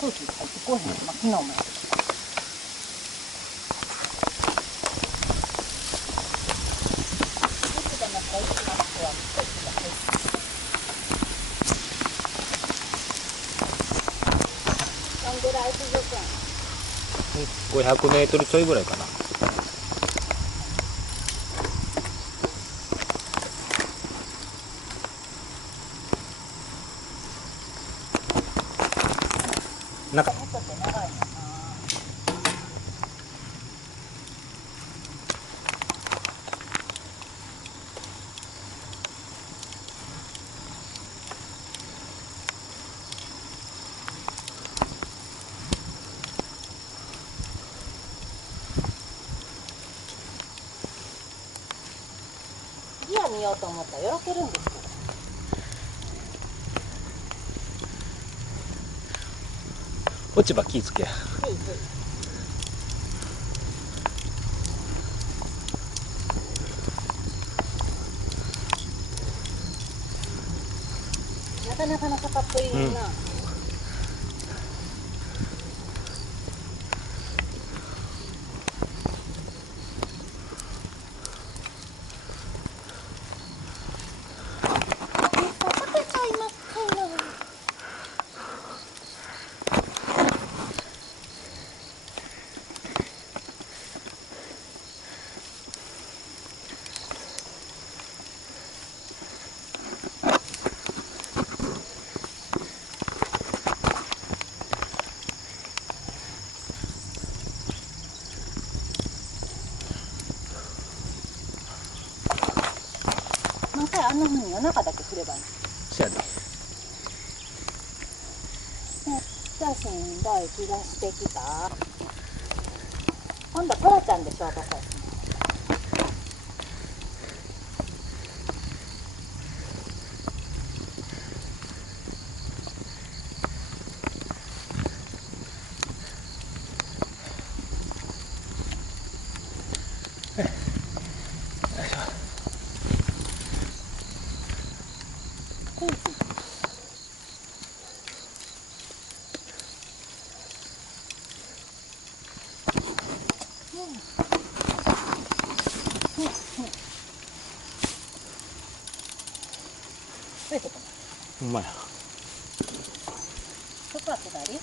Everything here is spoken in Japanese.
空気入ってこうへん。まあ、昨日もやってた。500メートルちょいぐらいかな。なんかギア見ようと思ったらよろけるんですけど。落ち葉気ぃつけや。なかなかの坂っぷりいいな。毎回あんなふうに夜中だけすればいい。そやで。じゃあしんどい気がしてきた。今度トラちゃんでショートコース。増えてこない。ほんまや。そこは下り。